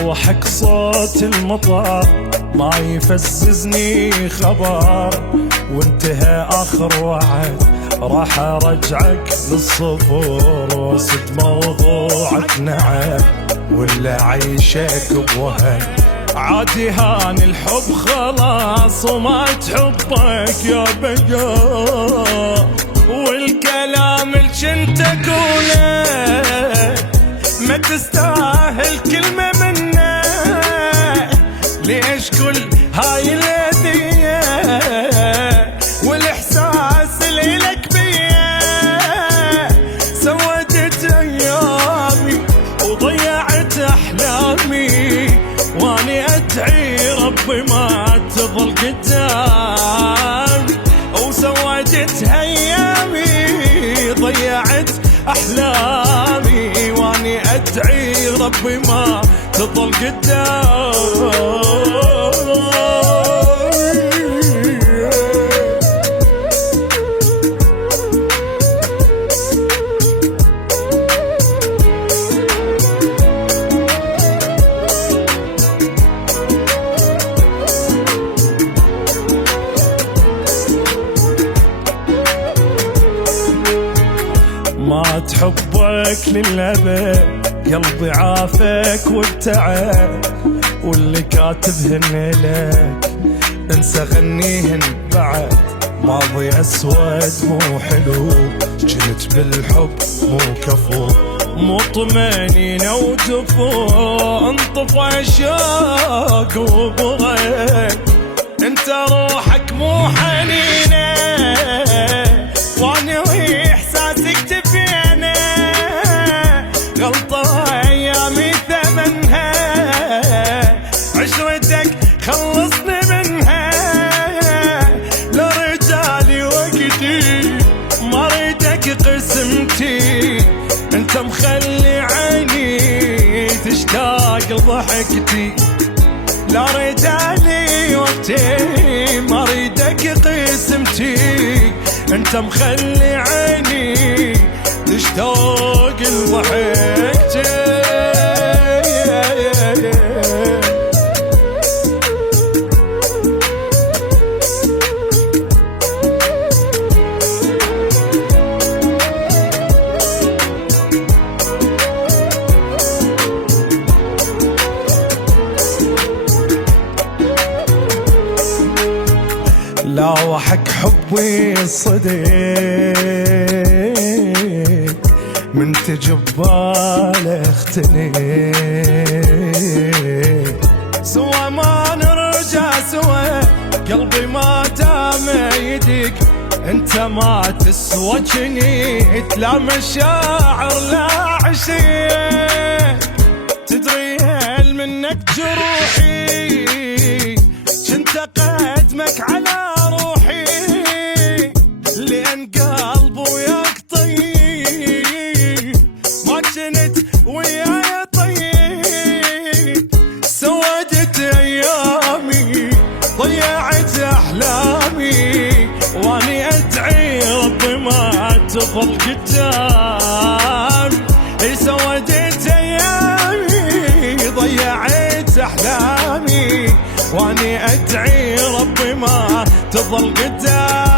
لوحك صوت المطر ما يفززني خبر، وانتهى آخر وعد راح ارجعك للصفر، واسد موضوعك نعم ولا عيشك بوهن. عادي هان الحب خلاص وما تحبك يا بقى، والكلام اللي كنت اقوله ما تستاهل كلمة منه. ليش كل هاي الأذية والإحساس اللي لك بيا؟ سودت أيامي وضيعت أحلامي، واني أدعي ربي ما تظل قدامي. وسودت أيامي ضيعت أحلامي، واني أدعي ربي ما تظل قدامي. ما تحبك للأبد قلبي عافك وابتعد، واللي كاتبهن لك انسى غنيهن بعد. ماضي أسود مو حلو، جنت بالحب مو كفو، مو طمأنينة ودفو، انطفى شوق وبغيت. انت روحك مو حنينة واني احساسك تفينه، غلطة ايامي ثمنها، عشرتك خلصني منها. لا رجالي وقتي ما ريدك قسمتي، انت مخلي عيني تشتاق ضحكتي. لا رجالي وقتي ما ريدك قسمتي، انت مخلي عيني تشتاق لضحكتي. لاوحك حبي الصديق من تجبال اختني، سوا ما نرجع سوا قلبي ما دام يديك. انت ما تسوى جنيت لا مشاعر لا عشيق، تدري هل منك جروحي كنت اقدمك على روحي، لأن قلبي وياك طيب ما كنت وياي طيب. سودت أيامي ضيعت أحلامي، واني أدعي ربي ما تظل قدامي. سودت أيامي ضيعت أحلامي، واني أدعي ربي ما تظل قدامي.